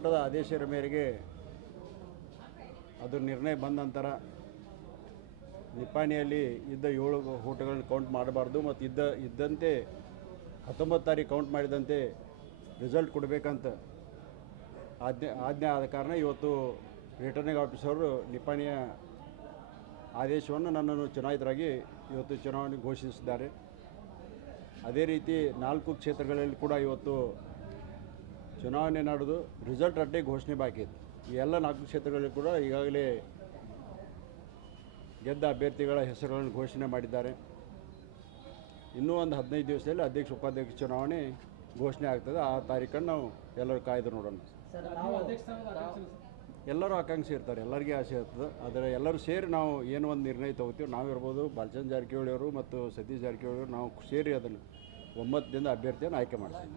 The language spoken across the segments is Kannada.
ಹೈಕೋರ್ಟದ ಆದೇಶದ ಮೇರೆಗೆ ಅದು ನಿರ್ಣಯ ಬಂದ ನಂತರ ನಿಪ್ಪಾಣಿಯಲ್ಲಿ ಇದ್ದ ಏಳು ಹೋಟೆಲ್ಗಳನ್ನ ಕೌಂಟ್ ಮಾಡಬಾರ್ದು ಮತ್ತು ಇದ್ದ, ಇದ್ದಂತೆ ಹತ್ತೊಂಬತ್ತು ತಾರೀಕು ಕೌಂಟ್ ಮಾಡಿದಂತೆ ರಿಸಲ್ಟ್ ಕೊಡಬೇಕಂತ ಆಜ್ಞೆ ಆಜ್ಞೆ ಆದ ಕಾರಣ ಇವತ್ತು ರಿಟರ್ನಿಂಗ್ ಆಫೀಸರು ನಿಪ್ಪಾಣಿಯ ಆದೇಶವನ್ನು ನನ್ನನ್ನು ಚುನಾಯಿತರಾಗಿ ಇವತ್ತು ಚುನಾವಣೆ ಘೋಷಿಸಿದ್ದಾರೆ. ಅದೇ ರೀತಿ ನಾಲ್ಕು ಕ್ಷೇತ್ರಗಳಲ್ಲಿ ಕೂಡ ಇವತ್ತು ಚುನಾವಣೆ ನಡೆದು ರಿಸಲ್ಟ್ ಅಡ್ಡೆ ಘೋಷಣೆ ಬಾಕಿ ಇತ್ತು. ಈ ಎಲ್ಲ ನಾಲ್ಕು ಕ್ಷೇತ್ರಗಳಲ್ಲಿ ಕೂಡ ಈಗಾಗಲೇ ಗೆದ್ದ ಅಭ್ಯರ್ಥಿಗಳ ಹೆಸರುಗಳನ್ನು ಘೋಷಣೆ ಮಾಡಿದ್ದಾರೆ. ಇನ್ನೂ ಒಂದು ಹದಿನೈದು ದಿವಸದಲ್ಲಿ ಅಧ್ಯಕ್ಷ ಉಪಾಧ್ಯಕ್ಷ ಚುನಾವಣೆ ಘೋಷಣೆ ಆಗ್ತದೆ. ಆ ತಾರೀಕನ್ನು ನಾವು ಎಲ್ಲರೂ ಕಾಯ್ದು ನೋಡೋಣ. ಎಲ್ಲರೂ ಆಕಾಂಕ್ಷೆ ಇರ್ತಾರೆ. ಎಲ್ಲರಿಗೆ ಆಸೆ ಇರ್ತದೆ. ಆದರೆ ಎಲ್ಲರೂ ಸೇರಿ ನಾವು ಏನು ಒಂದು ನಿರ್ಣಯ ತಗೋತೀವಿ. ನಾವಿರ್ಬೋದು ಬಾಲಚಂದ್ರ ಜಾರಕಿಹೊಳಿ ಅವರು ಮತ್ತು ಸತೀಶ್ ಜಾರಕಿಹೊಳಿ ಅವರು ನಾವು ಸೇರಿ ಅದನ್ನು ಒಮ್ಮತದಿಂದ ಅಭ್ಯರ್ಥಿಯನ್ನು ಆಯ್ಕೆ ಮಾಡ್ತೀವಿ.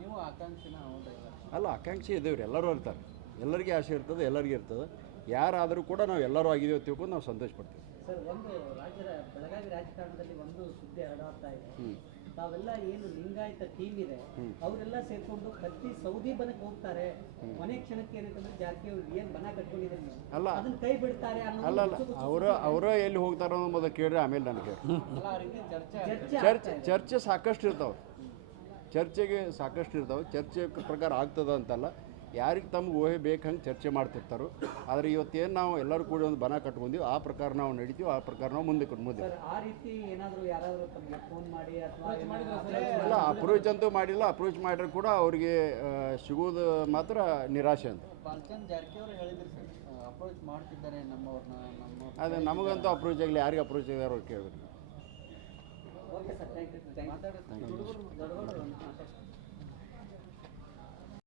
ಅಲ್ಲ ಆಕಾಂಕ್ಷೆ ಇದ್ದೇವೆ ರೀ ಎಲ್ಲರೂ ಇರ್ತಾರೆ ಎಲ್ಲರಿಗೆ ಆಸೆ ಇರ್ತದೆ ಎಲ್ಲರಿಗೆ ಇರ್ತದೆ. ಯಾರಾದರೂ ಕೂಡ ನಾವು ಎಲ್ಲರೂ ಆಗಿದ್ದೇವೆ ತಿಳ್ಕೊಂಡು ನಾವು ಸಂತೋಷ ಪಡ್ತೀವಿ. ಸರ್ ಒಂದು ರಾಜ್ಯದ ಬೆಳಗಾವಿ ರಾಜಕಾರಣದಲ್ಲಿ ಒಂದು ಸುದ್ದಿ ಹರಡಾಡ್ತಾ ಇದೆ. ತಾವೆಲ್ಲ ಏನು ಲಿಂಗಾಯತ ಟೀಮ್ ಇದೆ ಅವರೆಲ್ಲ ಸೇರ್ಕೊಂಡು ಪ್ರತಿ ಸೌದಿ ಬನಕ್ಕೆ ಹೋಗ್ತಾರೆ. ಮನೆ ಕ್ಷಣಕ್ಕೆ ಏನಂತಂದ್ರೆ ಜಾರಕಿಹೊಳಿ ಏನ್ ಬನ ಕಟ್ಕೊಂಡಿದ್ದಾರೆ ಅಲ್ಲ. ಅದನ್ನ ಕೈ ಬಿಡ್ತಾರೆ ಅನ್ನೋ ಅಲ್ಲ ಅಲ್ಲ. ಅವರು ಅವರ ಎಲ್ಲಿ ಹೋಗ್ತಾರೋ ಅನ್ನೋದು ಮೊದಲು ಕೇಳ್ರಿ ಆಮೇಲೆ ನನಗೆ ಚರ್ಚೆ ಚರ್ಚೆ ಚರ್ಚೆ ಸಾಕಷ್ಟು ಇರ್ತಾವೆ. ಚರ್ಚೆಗೆ ಸಾಕಷ್ಟು ಇರ್ತಾವೆ. ಚರ್ಚೆ ಪ್ರಕಾರ ಆಗ್ತದ ಅಂತಲ್ಲ. ಯಾರಿಗೆ ತಮ್ಗೆ ಊಹೆ ಬೇಕು ಹಂಗೆ ಚರ್ಚೆ ಮಾಡ್ತಿರ್ತಾರೋ. ಆದರೆ ಇವತ್ತೇನು ನಾವು ಎಲ್ಲರೂ ಕೂಡಿ ಒಂದು ಬನ ಕಟ್ಕೊಂಡೀವಿ ಆ ಪ್ರಕಾರ ನಾವು ನಡಿತೀವಿ ಆ ಪ್ರಕಾರ ನಾವು ಮುಂದೆ ಮುಂದೆ ಸರ್ ಆ ರೀತಿ ಏನಾದರೂ ಯಾರಾದರೂ ತಮಗೆ ಫೋನ್ ಮಾಡಿ ಅಥವಾ ಇಲ್ಲ ಅಪ್ರೋಚ್ ಅಂತೂ ಮಾಡಿಲ್ಲ. ಅಪ್ರೋಚ್ ಮಾಡಿದ್ರೆ ಕೂಡ ಅವರಿಗೆ ಸಿಗೋದು ಮಾತ್ರ ನಿರಾಶೆ ಅಂತ. ಬಾಲಚಂದ್ ಜಾರಕಿಹೊಳಿ ಹೇಳಿದ್ರು ಸರ್. ಅಪ್ರೋಚ್ ಮಾಡ್ತಿದ್ದಾರೆ ನಮ್ಮವ್ರನ್ನ ನಮ್ಮ ಅದೇ ನಮಗಂತೂ ಅಪ್ರೋಚ್ ಆಗಲಿ ಯಾರಿಗೆ ಅಪ್ರೋಚ್ ಆಗ್ಯಾರ ಅವ್ರು ಕೇಳಬೇಕು. Okay sir thank you thank